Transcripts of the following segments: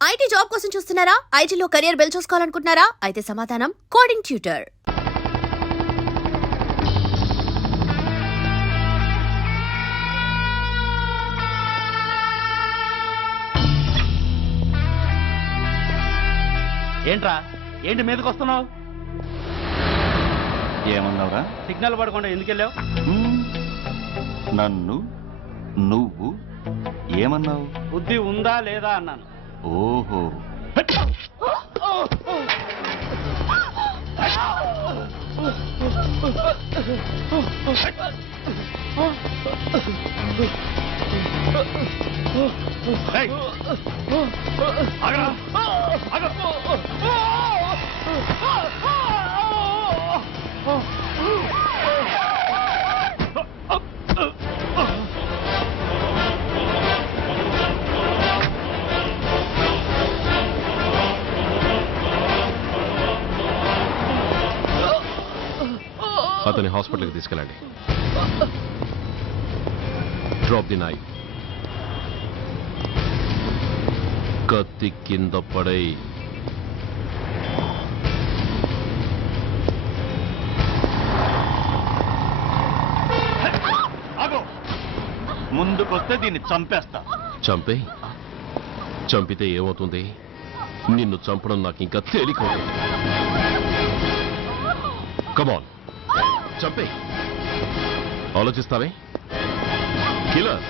IT job కోసం చూస్తున్నారా? ఐటీలో కెరియర్ బిల్డ్ చూసుకోవాలనుకుంటున్నారా? అయితే సమాధానం కోడింగ్ ట్యూటర్. ఏంట్రా ఏంటి మీదకి వస్తున్నావు? ఏమన్నావురా? సిగ్నల్ పడకుండా ఎందుకు వెళ్ళావు? నన్ను నువ్వు ఏమన్నావు? బుద్ధి ఉందా లేదా అన్నాను. ఓహో, ఏయ్! ఆగరా! ఆగు! అతని హాస్పిటల్కి తీసుకెళ్ళండి. Drop the knife. కత్తి కింద పడై. ఆగు! ముందుకొస్తే దీన్ని చంపేస్తా. చంపే. చంపితే ఏమవుతుంది? నిన్ను చంపడం నాకు ఇంకా తేలికవుతుంది. కమాన్, చంపే. ఆలోచిస్తావే కిల్లర్.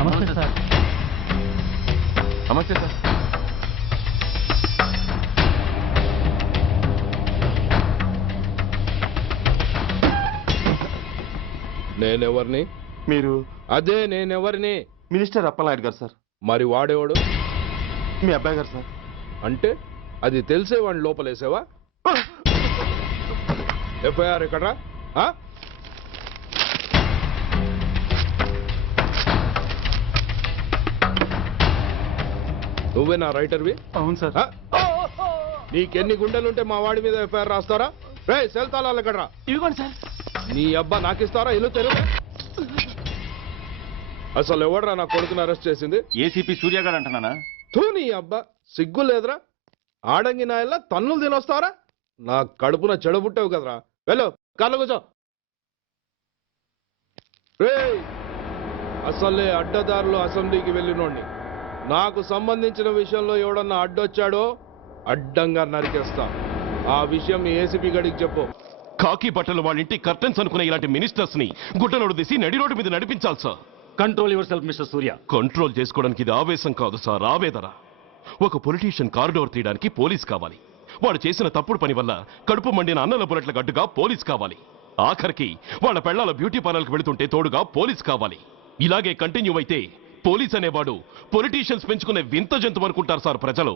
నమస్తే సార్. నమస్తే సార్. నేనెవరిని? మీరు అదే నేనెవరిని? మినిస్టర్ అప్పలనాయుడు గారు సార్. మరి వాడేవాడు? మీ అబ్బాయి గారు సార్. అంటే అది తెలిసే వాడిని లోపలేసావా? ఎఫ్ఐఆర్ ఎక్కడ్రా? ఆ? నువ్వే నా రైటర్వి? అవును సార్. ఆ? నీకెన్ని గుండెలుంటే మా వాడి మీద ఎఫ్ఐఆర్ రాస్తారా? రే సెల్ తాళాలు ఎక్కడ్రా? ఇదిగోండి సార్. నీ అబ్బా నాకిస్తారా? ఇల్లు తెలుగు. అసలు ఎవడ్రా నా కొడుకుని అరెస్ట్ చేసింది? ఏసీపీ సూర్య గారు అంటున్నానా? తూ నీ అబ్బా సిగ్గు లేదురా? ఆడంగి నాయల్లా తన్నులు తినొస్తారా? నా కడుపున చెడబుట్టావు కదరా. వెళ్ళు కార్లో కూర్చో. రేయ్ అసలే అడ్డదారులు అసెంబ్లీకి వెళ్ళినోడిని. నాకు సంబంధించిన విషయంలో ఎవడన్నా అడ్డొచ్చాడో అడ్డంగా నరికేస్తా. ఆ విషయం మీ ఏసీపీ గడికి చెప్పు. కాకి బట్టలు వాళ్ళ ఇంటి కర్టెన్స్ అనుకునే ఇలాంటి మినిస్టర్స్ ని గుడ్డలోడు తీసి నడి రోడ్డు మీద నడిపించాలి sir. Control your self mister Surya. Control చేసుకోవడానికి ఇది ఆవేశం కాదు సార్, ఆవేదన. ఒక పొలిటీషియన్ కారిడోర్ తీయడానికి పోలీస్ కావాలి. వాడు చేసిన తప్పుడు పని వల్ల కడుపు మండిన అన్నల బుల్లెట్ల గడ్డుగా పోలీస్ కావాలి. ఆఖరికి వాళ్ళ పెళ్లాల బ్యూటీ పార్లర్కి వెళుతుంటే తోడుగా పోలీస్ కావాలి. ఇలాగే కంటిన్యూ అయితే పోలీస్ అనేవాడు పొలిటీషియన్స్ పెంచుకునే వింత జంతువు అనుకుంటారు సార్ ప్రజలు.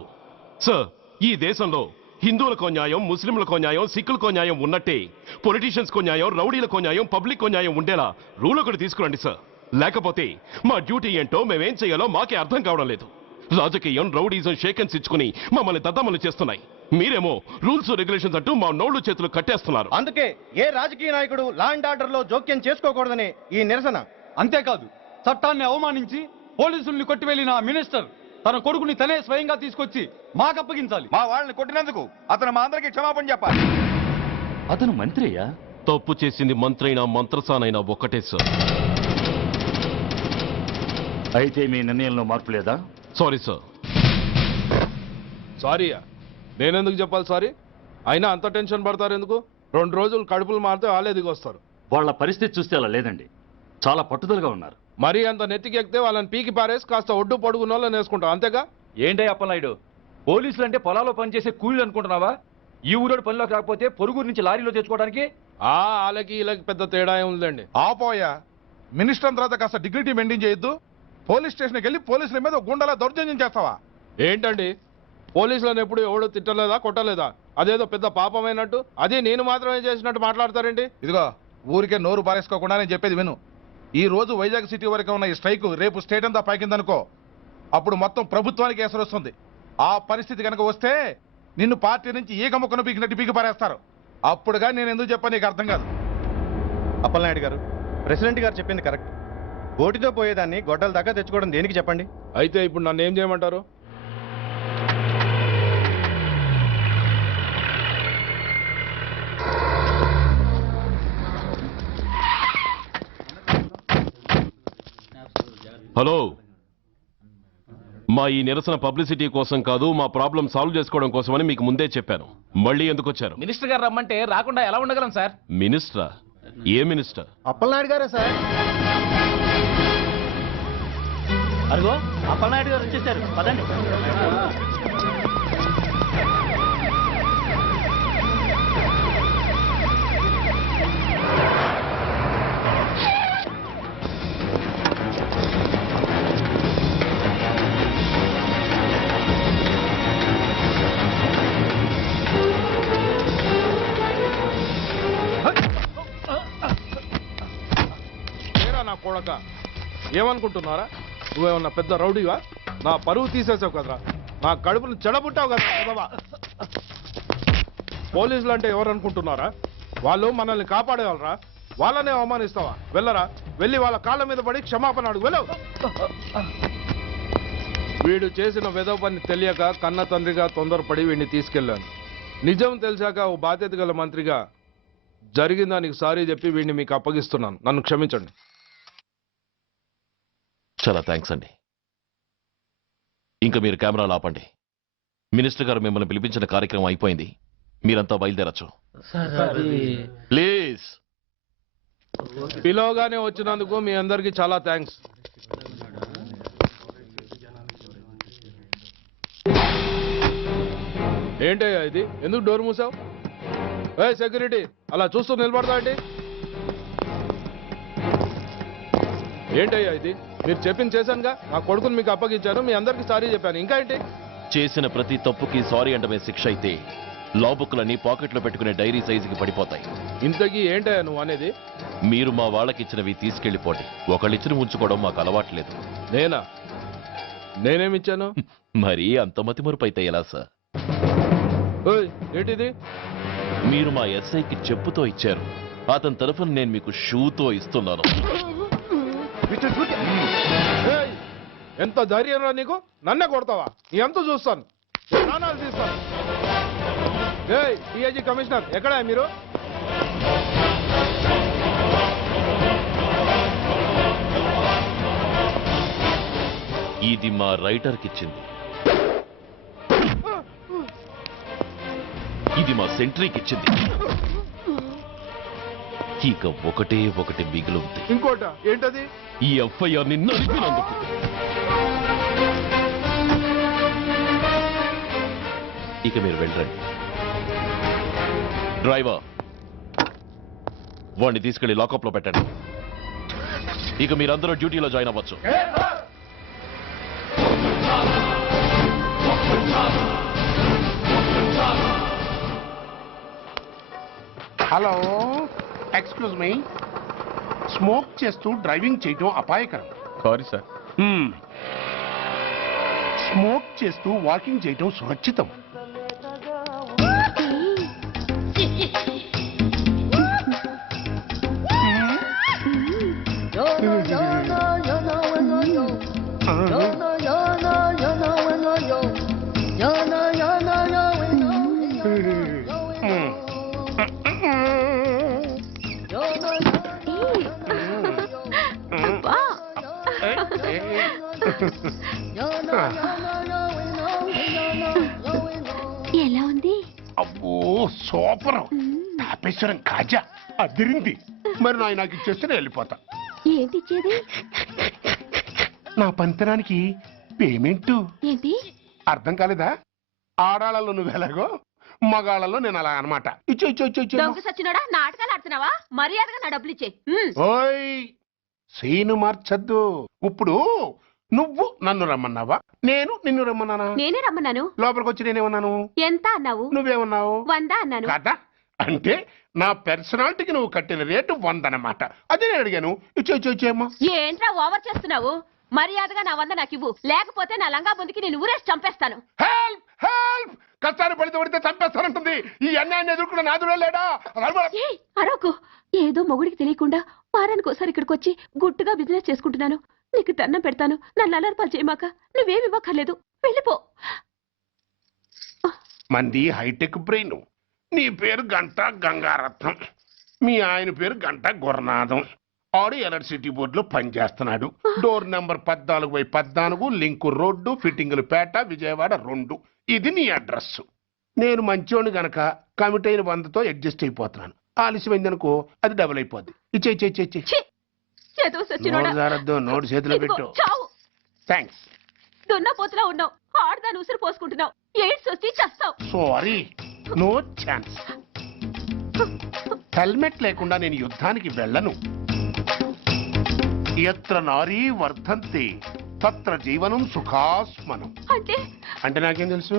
సార్ ఈ దేశంలో హిందువులకో న్యాయం, ముస్లింలకో న్యాయం, సిక్కులకో న్యాయం ఉన్నట్టే పొలిటీషియన్స్కో న్యాయం, రౌడీలకో న్యాయం, పబ్లిక్కో న్యాయం ఉండేలా రూల్ ఒకటి తీసుకురండి సార్. లేకపోతే మా డ్యూటీ ఏంటో మేమేం చేయాలో మాకే అర్థం కావడం లేదు. రాజకీయం, రౌడీజం షేకెన్స్ ఇచ్చుకుని మమ్మల్ని దద్దమలు చేస్తున్నాయి. మీరేమో రూల్స్ రెగ్యులేషన్స్ అంటూ మా నోళ్లు చేతులు కట్టేస్తున్నారు. అందుకే ఏ రాజకీయ నాయకుడు లా అండ్ ఆర్డర్ లో జోక్యం చేసుకోకూడదని ఈ నిరసన. అంతేకాదు, చట్టాన్ని అవమానించి పోలీసుల్ని కొట్టివెళ్లిన ఆ మినిస్టర్ తన కొడుకుని తనే స్వయంగా తీసుకొచ్చి మాకు అప్పగించాలి. మా వాళ్ళని కొట్టినందుకు అతను మా అందరికీ క్షమాపణ చెప్పాలి. అతను మంత్రి అయ్యా. తప్పు చేసింది మంత్రైనా మంత్రసానైనా ఒక్కటే సార్. అయితే మీ నిర్ణయంలో మార్పు లేదా? Sorry sir. సారీయా? నేనెందుకు చెప్పాలి సారీ? అయినా అంత టెన్షన్ పడతారు ఎందుకు? 2 రోజులు కడుపులు మారితే వాళ్ళే దిగొస్తారు. వాళ్ళ పరిస్థితి చూస్తే అలా లేదండి, చాలా పట్టుదలగా ఉన్నారు. మరీ అంత నెత్తికెక్కితే వాళ్ళని పీకి పారేసి కాస్త ఒడ్డు పొడుగున్న వాళ్ళని వేసుకుంటాం, అంతేగా? ఏంటే అప్పలనాయుడు, పోలీసులు అంటే పొలాల్లో పనిచేసే కూలీలు అనుకుంటున్నావా? ఈ ఊరోడు పనిలోకి రాకపోతే పొరుగురు నుంచి లారీలో తెచ్చుకోవడానికి వాళ్ళకి వీళ్ళకి పెద్ద తేడా ఉందండి. ఆపోయా మినిస్టర్ తర్వాత కాస్త డిగ్నిటీ మెయింటైన్ చేయొద్దు. పోలీస్ స్టేషన్కి వెళ్ళి పోలీసుల మీద గుండెలా దౌర్జన్యం చేస్తావా? ఏంటండి పోలీసులను ఎప్పుడు ఎవడు తిట్టలేదా, కొట్టలేదా? అదేదో పెద్ద పాపమైనట్టు అది నేను మాత్రమే చేసినట్టు మాట్లాడతారండి. ఇదిగో ఊరికే నోరు పారేసుకోకుండా నేను చెప్పేది విను. ఈ రోజు వైజాగ్ సిటీ వరకు ఉన్న ఈ స్ట్రైక్ రేపు స్టేట్ అంతా పైకిందనుకో, అప్పుడు మొత్తం ప్రభుత్వానికి ఎసరు వస్తుంది. ఆ పరిస్థితి కనుక వస్తే నిన్ను పార్టీ నుంచి ఈగ ముక్కను పీకినట్టు పీకి పారేస్తారు. అప్పుడుగా నేను ఎందుకు చెప్పాను నీకు అర్థం కాదు. అప్పలనాయుడు గారు, ప్రెసిడెంట్ గారు చెప్పింది కరెక్ట్. గోటితో పోయేదాన్ని గొడ్డల దాకా తెచ్చుకోవడం దేనికి చెప్పండి? అయితే ఇప్పుడు నన్ను ఏం చేయమంటారు? హలో, మా ఈ నిరసన పబ్లిసిటీ కోసం కాదు, మా ప్రాబ్లం సాల్వ్ చేసుకోవడం కోసమని మీకు ముందే చెప్పాను. మళ్ళీ ఎందుకు వచ్చారు? మినిస్టర్ గారు రమ్మంటే రాకుండా ఎలా ఉండగలం సార్? మినిస్టరా? ఏ మినిస్టర్? అప్పలనాయుడు గారే సార్. అదిగో అప్పలనాయుడు గారు వచ్చేసారు, పదండి. నా కొడక ఏమనుకుంటున్నారా? నువ్వేమన్నా పెద్ద రౌడీవా? నా పరువు తీసేసావు కదరా, నా కడుపును చెడబుట్టావు కదా. పోలీసులు అంటే ఎవరు అనుకుంటున్నారా? వాళ్ళు మనల్ని కాపాడేవాళ్ళరా? వాళ్ళనే అవమానిస్తావా? వెళ్ళరా, వెళ్ళి వాళ్ళ కాళ్ళ మీద పడి క్షమాపణ అడుగు. వెళ్ళవు. వీడు చేసిన వెధవ పని తెలియక కన్న తండ్రిగా తొందరపడి వీడిని తీసుకెళ్లాను. నిజం తెలిసాక ఓ బాధ్యత గల మంత్రిగా జరిగిన దానికి సారీ చెప్పి వీడిని మీకు అప్పగిస్తున్నాను. నన్ను క్షమించండి. చాలా థ్యాంక్స్ అండి. ఇంకా మీరు కెమెరాలు ఆపండి. మినిస్టర్ గారు మిమ్మల్ని పిలిపించిన కార్యక్రమం అయిపోయింది, మీరంతా బయలుదేరచ్చు ప్లీజ్. పిలవగానే వచ్చినందుకు మీ అందరికీ చాలా థ్యాంక్స్. ఏంటయ్యా ఇది? ఎందుకు డోర్ మూసావు? ఏ సెక్యూరిటీ, అలా చూస్తూ నిలబడతా అండి. ఏంటయ్యా ఇది? మీరు చెప్పింది చేశానుగా. నా కొడుకుని మీకు అప్పగించాను, మీ అందరికి సారీ చెప్పాను. ఇంకా ఏంటి? చేసిన ప్రతి తప్పుకి సారీ అంటమే శిక్ష అయితే లా బుక్లన్నీ పాకెట్లో పెట్టుకునే డైరీ సైజుకి పడిపోతాయి. ఇంతకీ ఏంటయ్యా నువ్వు అనేది? మీరు మా వాళ్ళకిచ్చినవి తీసుకెళ్లిపోండి. ఒకళ్ళిచ్చిన ఉంచుకోవడం మాకు అలవాట్లేదు. నేనేమిచ్చాను? మరి అంత మతిమరుపు అయితే ఎలా సార్? ఓయ్, ఏంటిది? మీరు మా ఎస్ఐకి చెప్పుతో ఇచ్చారు. అతని తరఫున నేను మీకు షూతో ఇస్తున్నాను. ఏయ్, ఎంత ధైర్యం రా నీకు? నన్నే కొడతావా? నీ ఎంత చూస్తాను, ప్రాణాలు తీస్తాను. ఏయ్ డిఐజీ కమిషనర్, ఎక్కడా మీరు? ఇది మా రైటర్కి ఇచ్చింది. ఇది మా సెంట్రీకి ఇచ్చింది. ఇక ఒకటే ఒకటి మిగిలి ఉంది. ఇంకోట ఏంటది? ఈ ఎఫ్ఐఆర్ ని నడిపినందుకు. ఇక మీరు వెళ్ళండి. డ్రైవర్, వాడిని తీసుకెళ్లి లాకప్ లో పెట్టండి. ఇక మీరందరూ డ్యూటీలో జాయిన్ అవ్వచ్చు. Hello, excuse me. స్మోక్ చేస్తూ డ్రైవింగ్ చేయటం అపాయకరం. Sorry sir. స్మోక్ చేస్తూ వాకింగ్ చేయటం సురక్షితం. ఎలా ఉంది? అబ్బో సూపర్. తాపేశ్వరం కాజా అదిరింది. మరి నాకు ఇచ్చేస్తే నేను వెళ్ళిపోతా. ఏంటి ఇచ్చేది? నా పంతనానికి పేమెంట్. ఏంటి అర్థం కాలేదా? ఆడాళ్ళలో నువ్వు ఎలాగో, మగాళ్ళలో నేను అలా అనమాట. ఇచ్చో ఇచ్చో ఇచ్చో ఇచ్చో. దొంగ సచ్చినోడా, నాటకాలు ఆడుతున్నావా? మర్యాదగా నా డబ్బులు ఇచ్చే. ఓయ్, సీను మార్చద్దు. ఇప్పుడు నువ్వు నన్ను రమ్మన్నావా, నేను నిన్ను రమ్మన్నానా? నేనే రమ్మన్నాను. లోపలికి వచ్చి నేనేమన్నాను? ఎంత అన్నావు? నువ్వేమన్నావు? 100 అన్నాను. కదా, అంటే నా పర్సనాలిటీకి నువ్వు కట్టిన రేటు 100 అన్నమాట. అదే నేను అడిగాను. ఇచ్చో ఇచ్చో ఇచ్చేయమ్మా. ఏంట్రా ఓవర్ చేస్తున్నావు? మర్యాదగా నా 100 నాకు ఇవ్వు, లేకపోతే నా లంగా బొందికి నేను ఊరేసి చంపేస్తాను. Help help. కష్టాన్ని పడితే చంపేస్తానంటుంది. ఈ అన్యాయాన్ని ఎదుర్కొన్న నాదుడే లేడా? ఏయ్, అరవకు. ఏదో మొగుడికి తెలియకుండా వారానికి ఒకసారి ఇక్కడికి వచ్చి గుట్టుగా బిజినెస్ చేసుకుంటున్నాను. నీకు దండం పెడతాను, నన్ను అలర్పాలు చేయమాక. నువ్వేమి ఇవ్వక్కర్లేదు, వెళ్ళిపో. మంది హైటెక్ బ్రెయిన్. నీ పేరు గంట గంగారత్నం, మీ ఆయన పేరు గంట గురునాథం. ఆడు ఎలక్ట్రిసిటీ బోర్డులో పనిచేస్తున్నాడు. డోర్ నెంబర్ 14/14, లింకు రోడ్డు, ఫిట్టింగులు పేట, విజయవాడ 2. ఇది నీ అడ్రస్. నేను మంచోని గనక కమిట్ అయిన 100తో అడ్జస్ట్ అయిపోతున్నాను. ఆలస్యమైందనుకో అది డబుల్ అయిపోద్ది. ఇచ్చే నోటు చేతిలో పెట్టు. థ్యాంక్స్. దున్నపోతులా ఉన్నావు, ఆడదాని ఉసురు పోసుకుంటున్నావు. ఎయిడ్స్ వచ్చి చస్తావు. Sorry, no chance. హెల్మెట్ లేకుండా నేను యుద్ధానికి వెళ్ళను. ఎత్ర నారీ వర్ధంతి తత్ర జీవనం సుఖాస్మనం. అంటే నాకేం తెలుసు?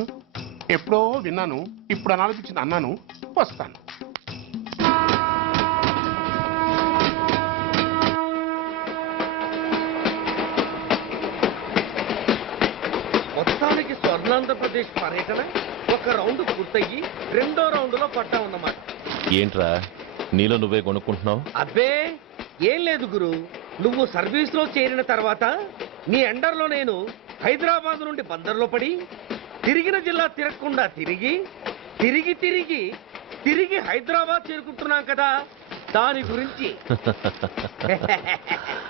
ఎప్పుడో విన్నాను, ఇప్పుడు అనాలనిపించింది అన్నాను. వస్తాను. మొత్తానికి స్వర్ణాంధ్రప్రదేశ్ పర్యటన ఒక రౌండ్ పూర్తయ్యి 2వ రౌండ్లో పడ్డా ఉన్నమాట. ఏంట్రా నీలో నువ్వే కొనుక్కుంటున్నావు? అబ్బే ఏం లేదు గురు, నువ్వు సర్వీస్ లో చేరిన తర్వాత నీ అండర్లో నేను హైదరాబాద్ నుండి బందర్లో పడి తిరిగిన జిల్లా తిరగకుండా తిరిగి తిరిగి తిరిగి తిరిగి హైదరాబాద్ చేరుకుంటున్నాం కదా, దాని గురించి.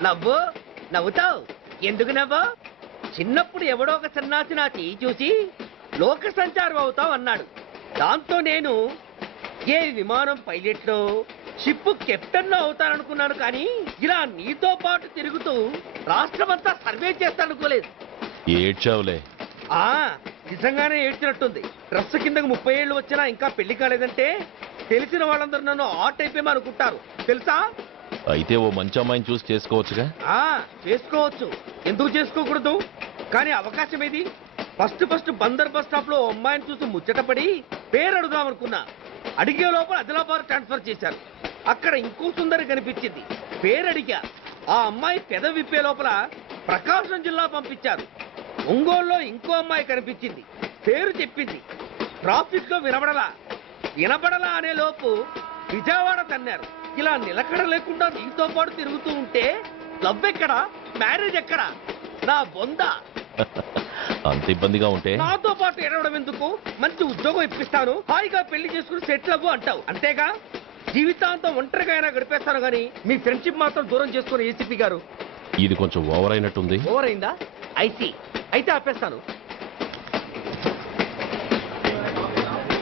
నవ్వు నవ్వుతావు ఎందుకు నవ్వు? చిన్నప్పుడు ఎవడో ఒక సన్నాసి నా చెయ్యి చూసి లోక సంచారం అవుతావు అన్నాడు. దాంతో నేను ఏ విమానం పైలట్లో షిప్ కెప్టెన్ అవుతాననుకున్నాను, కానీ ఇలా నీతో పాటు తిరుగుతూ రాష్ట్రమంతా సర్వే చేస్తాననుకోలేదు. ఏడ్చావులే. నిజంగానే ఏడ్చినట్టుంది. డ్రెస్ కిందకు 30 ఏళ్ళు వచ్చినా ఇంకా పెళ్లి కాలేదంటే తెలిసిన వాళ్ళందరూ నన్ను ఆ టైపేమో అనుకుంటారు తెలుసా. అయితే ఓ మంచి అమ్మాయిని చూసి చేసుకోవచ్చుగా. చేసుకోవచ్చు, ఎందుకు చేసుకోకూడదు? కానీ అవకాశం ఏది? ఫస్ట్ బందర్ బస్ స్టాప్ లో అమ్మాయిని చూసి ముచ్చటపడి పేరు అడుగుదాం అనుకున్నా. అడిగే లోపల ఆదిలాబాద్ ట్రాన్స్ఫర్ చేశారు. అక్కడ ఇంకో సుందరి కనిపించింది, పేరు అడిగా. ఆ అమ్మాయి పెద విప్పే లోపల ప్రకాశం జిల్లా పంపించారు. ఒంగోలులో ఇంకో అమ్మాయి కనిపించింది, పేరు చెప్పింది. ట్రాఫిక్ లో వినబడలా అనే లోపు విజయవాడ తన్నారు. ఇలా నిలకడ లేకుండా నీతో పాటు తిరుగుతూ ఉంటే లవ్ ఎక్కడా, మ్యారేజ్ ఎక్కడా? నా బొంద. అంత ఇబ్బందిగా ఉంటే నాతో పాటు ఎడవడం ఎందుకు? మంచి ఉద్యోగం ఇప్పిస్తాను, హాయిగా పెళ్లి చేసుకుని సెటిల్ అవ్వు అంటావు అంతేగా. జీవితాంతం ఒంటరిగా అయినా గడిపేస్తాను గానీ మీ ఫ్రెండ్షిప్ మాత్రం దూరం చేసుకుని ఏసీపీ గారు. ఇది కొంచెం ఓవర్ అయినట్టుంది. ఓవర్ అయిందా? అయితే ఆపేస్తాను.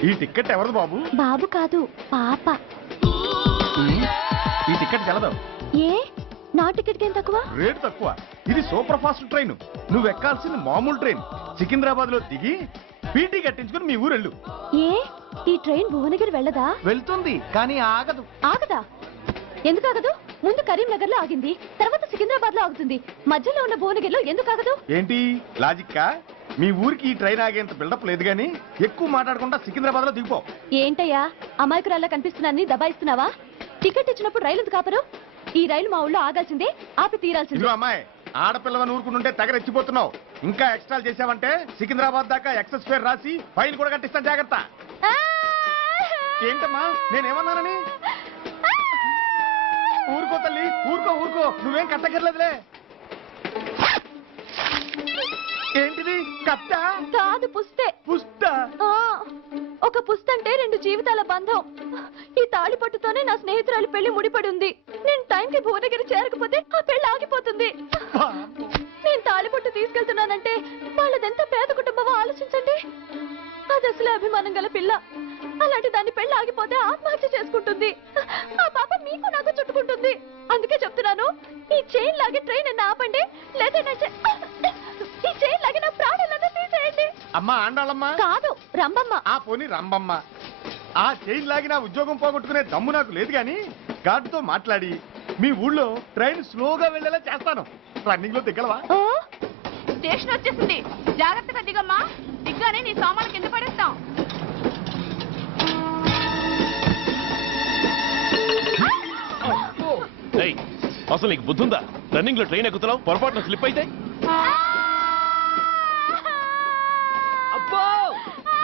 ఈ టికెట్ ఎవరిది బాబు? బాబు కాదు, పాప. ఈ టికెట్ తెలదు. ఏ నా టికెట్ ఏం తక్కువ? రేటు తక్కువ. ఇది సూపర్ ఫాస్ట్ ట్రైన్. నువ్వు ఎక్కాల్సింది మామూలు ట్రైన్. సికింద్రాబాద్ లో దిగి పీటీ కట్టించుకుని మీ ఊరెళ్ళు. ఏ ఈ ట్రైన్ భువనగిరి వెళ్ళదా? వెళ్తుంది కానీ ఆగదు. ఆగదా? ఎందుకు ఆగదు? ముందు కరీంనగర్ లో ఆగింది, తర్వాత సికింద్రాబాద్ లో ఆగుతుంది. మధ్యలో ఉన్న భువనగిరిలో ఎందుకు ఆగదు? ఏంటి లాజిక్కా? మీ ఊరికి ఈ ట్రైన్ ఆగేంత బిల్డప్ లేదు గానీ ఎక్కువ మాట్లాడకుండా సికింద్రాబాద్ లో దిగిపో. ఏంటయ్యా అమాయకురాల్లా కనిపిస్తున్నాన్ని దబాయిస్తున్నావా? టికెట్ ఇచ్చినప్పుడు రైలు ఎందుకు ఆపరు? ఈ రైలు మా ఊళ్ళో ఆగాల్సిందే, ఆపి తీరాల్సిందే. ఇదిగో అమ్మాయి, ఆడపిల్లవని ఊరుకుంటుంటే తెగ రెచ్చిపోతున్నావు. ఇంకా ఎక్స్ట్రాలు చేసావంటే సికింద్రాబాద్ దాకా ఎక్సెస్ ఫేర్ రాసి ఫైన్ కూడా కట్టిస్తాను, జాగ్రత్త. ఏంటమ్మా నేనేమన్నానని? ఊరుకో తల్లి, ఊరుకో, నువ్వేం కట్టగర్లేదులే. ఏంటిది? కట్ట కాదు, పుస్తే. పుష్ట? ఒక పుస్తంటే 2 జీవితాల బంధం. ఈ తాళి పట్టుతోనే నా స్నేహితురాలి పెళ్లి ముడిపడి ఉంది. నేను టైంకి భువనగిరి చేరకపోతే ఆ పెళ్లి ఆగిపోతుంది. నేను తాళి పట్టు తీసుకెళ్తున్నానంటే వాళ్ళదెంత పేద కుటుంబమో ఆలోచించండి. అది అసలు అభిమానం గల పిల్ల. అలాంటి దాన్ని పెళ్లి ఆగిపోతే ఆత్మహత్య చేసుకుంటుంది. ఆ పాప మీకు నాకు చుట్టుకుంటుంది. అందుకే చెప్తున్నాను, ఈ చైన్ లాగి ట్రైన్ అన్న ఆపండి, లేదా ఈ చైన్ లాగి నా ప్రాణాలన్నా తీసేయండి. అమ్మా ఆండాళమ్మ కాదు, రంబమ్మ. ఆ పోని రంబమ్మ. ఆ చైన్ లాగి నా ఉద్యోగం పోగొట్టుకునే దమ్ము నాకు లేదు గాని గార్డుతో మాట్లాడి మీ ఊళ్ళో ట్రైన్ స్లోగా వెళ్ళేలా చేస్తాను. రన్నింగ్ లో దిగలవా? స్టేషన్ వచ్చేసింది, జాగ్రత్తగా దిగమ్మా. దిగ్గానే నీ సామాన్లు కింద పడేస్తాం. అసలు నీకు బుద్ధుందా? రన్నింగ్ లో ట్రైన్ ఎక్కుతున్నావు, పొరపాటున స్లిప్ అయితే? అబ్బో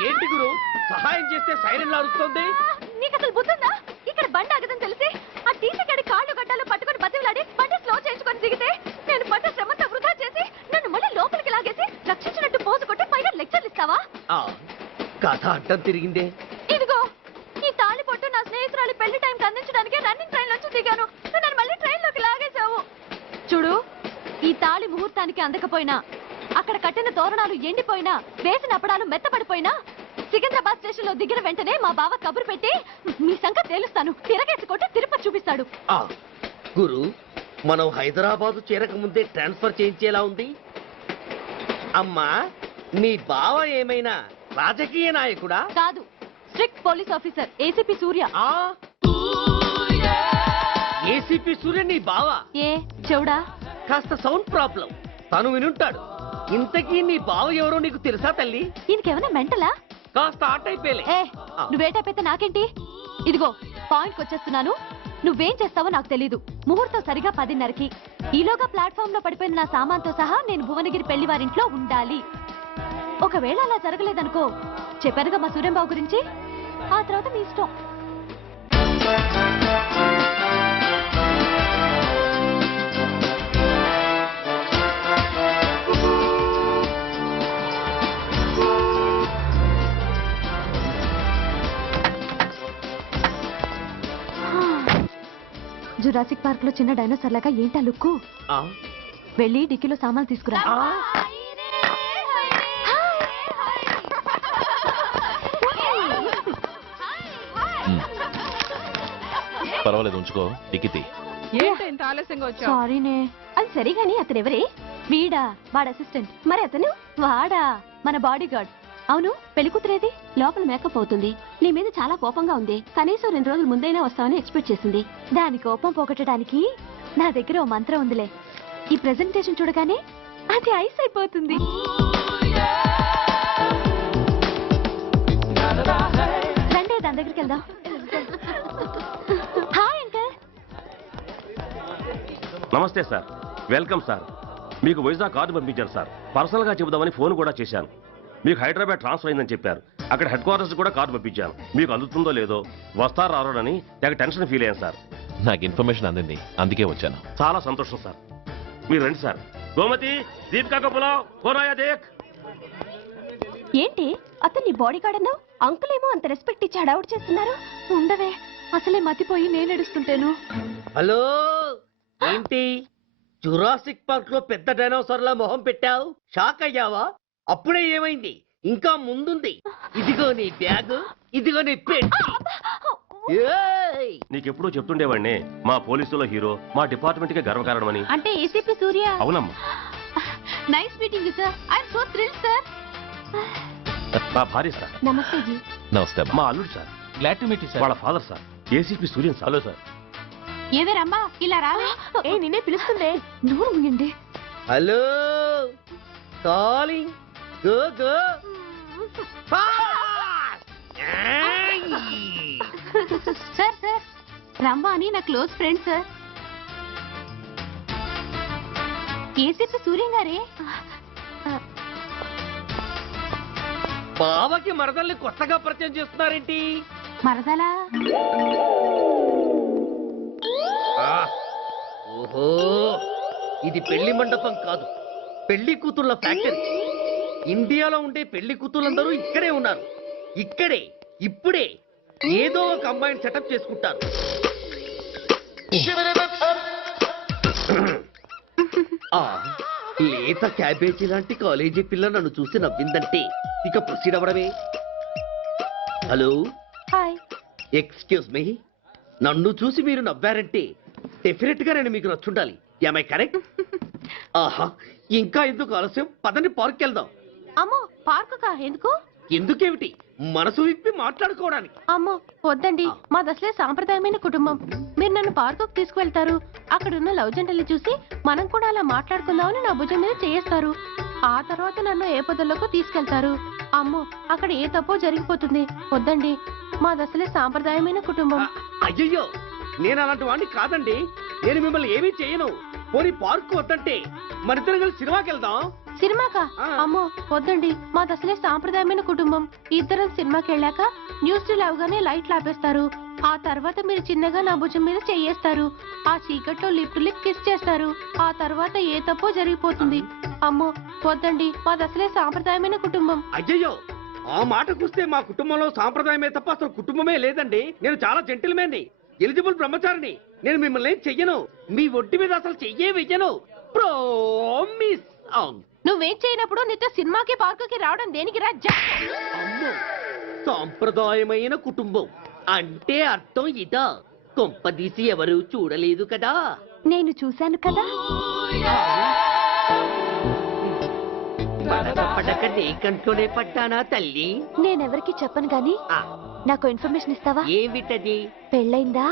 ఏంటి గురు, సహాయం చేస్తే సైరన్ అరుస్తుంది. నీకు అసలు బుద్ధుందా? ఇక్కడ బండి ఆగదని తెలిసి ఆ టీసీ గడి కాళ్ళు గడ్డాలు పట్టుకొని బతిలాడి బండి స్లో చేయించుకొని దిగితే నేను పడ్డ శ్రమంతా వృధా చేసి నన్ను మళ్ళీ లోపలికి లాగేసి రక్షించినట్టు పోజు కొట్టి పైగా లెక్చర్లు ఇస్తావా? కథ అడ్డం తిరిగిందే. ఇదిగో ఈ తాళి పొట్టు నా స్నేహితురాలి పెళ్లి టైంకి అందించడానికి రన్నింగ్ ట్రైన్ నుంచి దిగాను. నన్ను మళ్ళీ ట్రైన్ లోకి లాగేశావు. చూడు, ఈ తాళి ముహూర్తానికి అందకపోయినా, అక్కడ కట్టిన తోరణాలు ఎండిపోయినా, వేసిన అప్పడాలు మెత్తపడిపోయినా, సికింద్రాబాద్ స్టేషన్ లో దిగిన వెంటనే మా బావ కబురు పెట్టి మీ సంగతి తేలుస్తాను, తిరగేసి కొట్టి తిరుపతి చూపిస్తాడు. గురు, మనం హైదరాబాద్ చేరక ముందే ట్రాన్స్ఫర్ చేయించేలా ఉంది. అమ్మా, నీ బావ ఏమైనా రాజకీయ నాయకుడా? కాదు, స్ట్రిక్ట్ పోలీస్ ఆఫీసర్, ఏసీపీ సూర్య. ఏసీపీ సూర్య నీ బావా? ఏ చెవుడా? కాస్త సౌండ్ ప్రాబ్లం, తను వినుంటాడు. ఇంతకీ నీ బావ ఎవరో నీకు తెలుసా తల్లి? ఈయనకేమైనా మెంటలా? కాస్త ఆట అయిపోయలే. నువ్వేటైతే నాకేంటి? ఇదిగో పాయింట్కి వచ్చేస్తున్నాను. నువ్వేం చేస్తావో నాకు తెలీదు. ముహూర్తం సరిగా 10:30కి. ఈలోగా ప్లాట్ఫామ్ లో పడిపోయిన నా సామాన్తో సహా నేను భువనగిరి పెళ్లి వారింట్లో ఉండాలి. ఒకవేళ అలా జరగలేదనుకో, చెప్పానుగా మా సూర్యంబాబు గురించి, ఆ తర్వాత మీ ఇష్టం. జురాసిక్ పార్క్ లో చిన్న డైనోసార్ లాగా ఏంటా లుక్కు? వెళ్ళి డిక్కీలో సామాన్లు తీసుకురా. పర్వాలేదు, ఉంచుకో. డిక్కితి. సారీనే. అది సరిగాని అతను ఎవరే? వీడా? వాడు అసిస్టెంట్. మరి అతను? వాడా మన బాడీ గార్డ్. అవును పెళ్లి కూతురేది? లోపల మేకప్ అవుతుంది. నీ మీద చాలా కోపంగా ఉంది. కనీసం 2 రోజుల ముందైనా వస్తావని ఎక్స్పెక్ట్ చేసింది. దాని కోపం పోగొట్టడానికి నా దగ్గర ఓ మంత్రం ఉందిలే. ఈ ప్రెజెంటేషన్ చూడగానే అది ఐస్ అయిపోతుంది. రండి దాని దగ్గరికి వెళ్దాం. Hi uncle. నమస్తే సార్, వెల్కమ్ సార్. మీకు వైజాగ్ కార్డు పంపించారు సార్. పర్సనల్గా చెబుదామని ఫోన్ కూడా చేశాను. మీకు హైదరాబాద్ ట్రాన్స్ఫర్ అయిందని చెప్పారు. అక్కడ హెడ్ క్వార్టర్స్ కూడా కార్డు పంపించాను. మీకు అందుతుందో లేదో, వస్తారో రారోడని నాకు టెన్షన్ ఫీల్ అయ్యాను సార్. నాకు ఇన్ఫర్మేషన్ అందింది, అందుకే వచ్చాను. చాలా సంతోషం సార్. మీరు రండి సార్. గోమతి, దీపికా కపులావ్, కోనాయా దేక్. ఏంటి అతన్ని బాడీ గార్డ్ అన్నావు? అంకుల్ ఏమో అంత రెస్పెక్ట్ ఇచ్చి హడావుడు చేస్తున్నారు. ఉండవే, అసలే మతిపోయి నేను ఎడుస్తుంటాను. హలో, ఏంటి జురాసిక్ పార్క్ లో పెద్ద డైనోసార్ల మొహం పెట్టావు? షాక్ అయ్యావా? అప్పుడే ఏమైంది? ఇంకా ముందుంది. ఇదిగో నీ బ్యాగ్, ఇదిగో నీ పెట్టి. నీకెప్పుడూ చెప్తుండేవాడిని, మా పోలీసులో హీరో, మా డిపార్ట్మెంట్ కి గర్వకారణమని. అంటే ఏసీపీ సూర్య. అవునమ్మా. Nice meeting sir. I'm so thrilled sir. మా భార్య సార్. నమస్తే జీ. నమస్తే. మా అల్లుడు sir. Glad to meet you వాళ్ళ father sir, ACP Suryan sir. Hello sir. ఏవే రమ్మా, ఇలా రావే. ఏ నిన్నే పిలుస్తుందే. నోరు ముయండి. Hello, calling. Go go. Sir sir, Ramma అని నా close friend sir. ACP Suryam గారే. బావకి మరదల్ని కొత్తగా పరిచయం చేస్తున్నారేంటి? మరదలా? ఓహో, ఇది పెళ్లి మండపం కాదు, పెళ్లి కూతుళ్ళ ఫ్యాక్టరీ. ఇండియాలో ఉండే పెళ్లి కూతుళ్ళందరూ ఇక్కడే ఉన్నారు. ఇక్కడే ఇప్పుడే ఏదో ఒక అమ్మాయిని సెటప్ చేసుకుంటారు. ఆ లేత క్యాబేజీ లాంటి కాలేజీ పిల్ల నన్ను చూసి నవ్విందంటే ఇక ప్రొసీడ్ అవ్వడమే. Hello, hi. Excuse me. నన్ను చూసి మీరు నవ్వారంటే డెఫినెట్ గా నేను మీకు నచ్చుండాలి. Am I correct? ఆహా, ఇంకా ఎందుకు ఆలస్యం? పదండి పార్క్ వెళ్దాం. అమ్మో, పార్కు కా? ఎందుకు? ఎందుకేమిటి, మనసు విప్పి మాట్లాడుకోవడానికి. అమ్మో వద్దండి, మాది అసలే సాంప్రదాయమైన కుటుంబం. మీరు నన్ను పార్కుకు తీసుకువెళ్తారు, అక్కడున్న లవ్ జంటల్ని చూసి మనం కూడా అలా మాట్లాడుకుందామని నా భుజం మీద చేస్తారు. ఆ తర్వాత నన్ను ఏ పొదల్లోకి తీసుకెళ్తారు. అమ్మో, అక్కడ ఏ తప్పో జరిగిపోతుంది. వద్దండి, మాది అసలే సాంప్రదాయమైన కుటుంబం. అయ్యయ్యో, నేను అలాంటి వాడిని కాదండి. నేను మిమ్మల్ని ఏమీ చేయను. పోనీ పార్క్ వద్దంటే మనిద్దరం కలిసి సినిమాకి వెళ్దాం. సినిమాకా? అమ్మో వద్దండి, మాది అసలే సాంప్రదాయమైన కుటుంబం. ఇద్దరం సినిమాకి వెళ్ళాక న్యూస్ అవగానే లైట్లు ఆపేస్తారు. ఆ తర్వాత మీరు చిన్నగా నా భుజం మీద చెయ్యేస్తారు. ఆ చీకట్లో లిప్ టు లిప్ కిస్ చేస్తారు. ఆ తర్వాత ఏ తప్పో జరిగిపోతుంది. అమ్మో వద్దండి, మాది అసలే సాంప్రదాయమైన కుటుంబం. అయ్యయ్యో, ఆ మాటకొస్తే మా కుటుంబంలో సాంప్రదాయమే తప్ప అసలు కుటుంబమే లేదండి. నేను చాలా జెంటిల్మెన్ని, ఎలిజిబుల్ బ్రహ్మచారిని. నేను మిమ్మల్ని చెయ్యను. మీ ఒంటి మీద అసలు చెయ్యే వెయ్యను. ప్రామిస్. నువ్వేం చేయనప్పుడు నీతో సినిమాకి పార్కుకి రావడం దేనికి రా? అమ్మో, సాంప్రదాయమైన కుటుంబం అంటే అర్థం ఇదా? కొంపదీసి ఎవరు చూడలేదు కదా? నేను చూశాను కదా. పడక నీ కంట్లోనే పడ్డానా తల్లి? నేనెవరికి చెప్పను గాని నాకు ఇన్ఫర్మేషన్ ఇస్తావా? ఏమిటది? పెళ్ళైందా?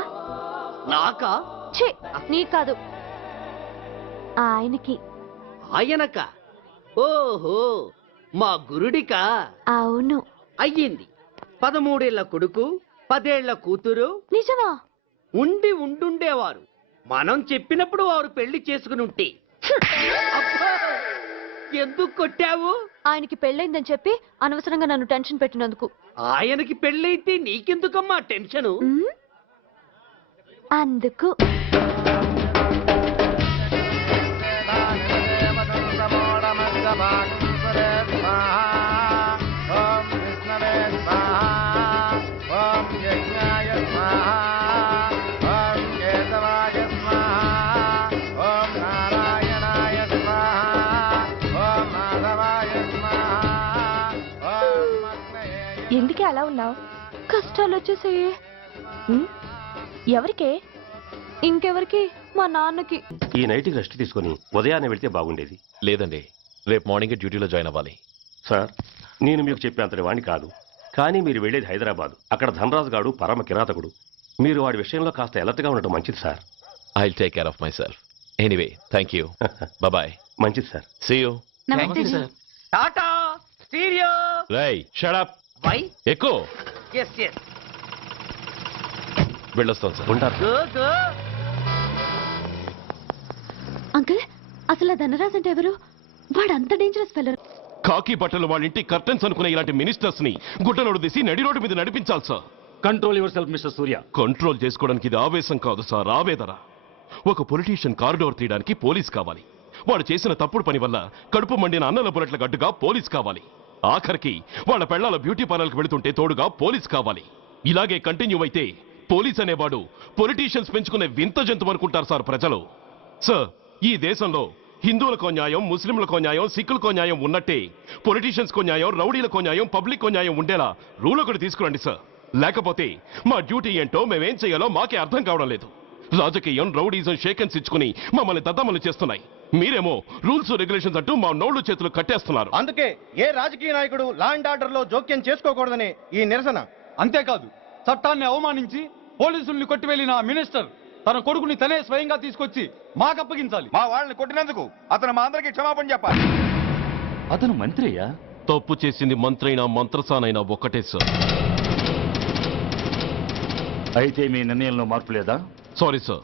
నాకా? ఛీ, నీ కాదు, ఆయనకి. ఆయనక? ఓహో, మా గురుడికా? అవును. అయ్యింది. 13 ఏళ్ల కొడుకు, 10 ఏళ్ల కూతురు. నిజమా? ఉండుండేవారు. మనం చెప్పినప్పుడు వారు పెళ్లి చేసుకుని ఉంటే. అబ్బా, ఎందుకు కొట్టావు? ఆయనకి పెళ్ళైందని చెప్పి అనవసరంగా నన్ను టెన్షన్ పెట్టినందుకు. ఆయనకి పెళ్ళైతే నీకెందుకమ్మా టెన్షను? అందుకు. ఎందుకే అలా ఉన్నావు? కష్టాలు వచ్చేసాయి. ఎవరికే? ఇంకెవరికి? మా నాన్నకి. ఈ నైట్కి రెస్ట్ తీసుకుని ఉదయాన్నే వెళ్తే బాగుండేది. లేదండి, రేపు మార్నింగ్ డ్యూటీలో జాయిన్ అవ్వాలి. సార్, నేను మీకు చెప్పేంతటి వాణ్ణి కాదు, కానీ మీరు వెళ్ళేది హైదరాబాద్. అక్కడ ధనరాజు గాడు పరమ కిరాతకుడు. మీరు వాడి విషయంలో కాస్త ఎలర్ట్గా ఉండటం మంచిది sir. I'll take care of my self. Anyway thank you. Bye. మంచిది సార్. See you. నమస్తే జీ. Tata stereo. రై షట్ అప్. వై? ఎక్కువ ఎస్ ఎస్. వెళ్ళొస్తాం సార్. ఉంటారు. Go go. అంకుల్ అసలు ఆ ధనరాజ్ అంటే ఎవరు? వాడు అంత డేంజరస్ ఫెలో. కాకి బట్టలు వాళ్ళ ఇంటి కర్టెన్స్ అనుకునే ఇలాంటి మినిస్టర్స్ ని గుడ్డలోడు తీసి నడి రోడ్డు మీద నడిపించాలి sir. Control your self mister Surya. Control చేసుకోవడానికి ఇది ఆవేశం కాదు సార్, ఆవేదన. ఒక పొలిటీషియన్ కారిడోర్ తీయడానికి పోలీస్ కావాలి. వాడు చేసిన తప్పుడు పని వల్ల కడుపు మండిన అన్నల బుల్లెట్ల గడ్డుగా పోలీస్ కావాలి. ఆఖరికి వాళ్ళ పెళ్లాల బ్యూటీ పార్లర్కి వెళుతుంటే తోడుగా పోలీస్ కావాలి. ఇలాగే కంటిన్యూ అయితే పోలీస్ అనేవాడు పొలిటీషియన్స్ పెంచుకునే వింత జంతువు అనుకుంటారు సార్ ప్రజలు. సార్, ఈ దేశంలో హిందువులకో న్యాయం, ముస్లింలకో న్యాయం, సిక్కులకో న్యాయం ఉన్నట్టే పొలిటీషియన్స్కో న్యాయం, రౌడీలకో న్యాయం, పబ్లిక్కో న్యాయం ఉండేలా రూల్ ఒకటి తీసుకురండి సార్. లేకపోతే మా డ్యూటీ ఏంటో మేమేం చేయాలో మాకే అర్థం కావడం లేదు. రాజకీయం, రౌడీజం షేకెన్స్ ఇచ్చుకుని మమ్మల్ని దద్దమలు చేస్తున్నాయి. మీరేమో రూల్స్ రెగ్యులేషన్స్ అంటూ మా నోళ్లు చేతులు కట్టేస్తున్నారు. అందుకే ఏ రాజకీయ నాయకుడు లా అండ్ ఆర్డర్ లో జోక్యం చేసుకోకూడదని ఈ నిరసన. అంతేకాదు, చట్టాన్ని అవమానించి పోలీసుల్ని కొట్టివెళ్లిన ఆ మినిస్టర్ తన కొడుకుని తనే స్వయంగా తీసుకొచ్చి మాకు అప్పగించాలి. మా వాళ్ళని కొట్టినందుకు అతను మా అందరికి క్షమాపణ చెప్పాలి. అతను మంత్రియా? తప్పు చేసింది మంత్రైనా మంత్రసానైనా ఒక్కటే సార్. అయితే మీ నిర్ణయంలో మార్పు లేదా? Sorry sir,